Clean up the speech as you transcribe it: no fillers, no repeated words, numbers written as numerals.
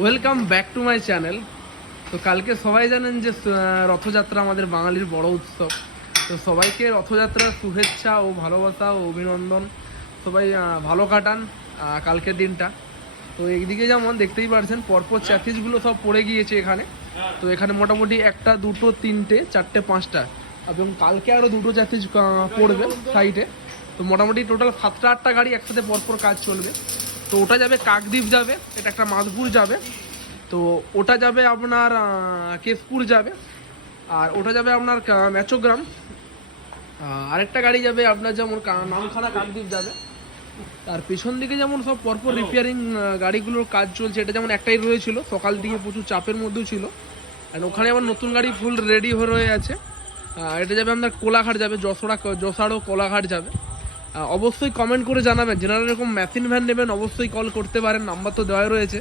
Welcome back to my channel. তো কালকে সবাই জানেন যে রথযাত্রা আমাদের বাঙালির বড় উৎসব। তো সবাইকে রথযাত্রার শুভেচ্ছা ও ভালোবাসা ও অভিনন্দন। সবাই ভালো কাটান কালকের দিনটা। তো এইদিকে যেমন দেখতেই পারছেন পরপর চ্যাথিসগুলো সব পড়ে গিয়েছে এখানে। তো এখানে মোটামুটি একটা দুটো তিনটে চারটে পাঁচটা এবং কালকে আরও দুটো চ্যাথিস পড়বে সাইডে। তো মোটামুটি টোটাল 7টা-8টা গাড়ি একসাথে পরপর কাজ চলবে। তো ওটা যাবে কাকদ্বীপ যাবে, এটা একটা মাধপুর যাবে। তো ওটা যাবে আপনার কেশপুর যাবে, আর ওটা যাবে আপনার মেচোগ্রাম। আরেকটা গাড়ি যাবে আপনার যেমন নামখানা কাকদ্বীপ যাবে। তার পেছন দিকে যেমন সব পরপর রিপেয়ারিং গাড়িগুলোর কাজ চলছে। এটা যেমন একটাই রয়েছিল, সকাল দিকে প্রচুর চাপের মধ্যেও ছিল। আর ওখানে আবার নতুন গাড়ি ফুল রেডি হয়ে রয়ে আছে। এটা যাবে আপনার কোলাঘাট যাবে, যশোর ও কোলাঘাট যাবে। অবশ্যই কমেন্ট করে জানাবেন, যারা এরকম মেশিন ভ্যান নেবেন অবশ্যই কল করতে পারেন, নাম্বার তো দেওয়া রয়েছে।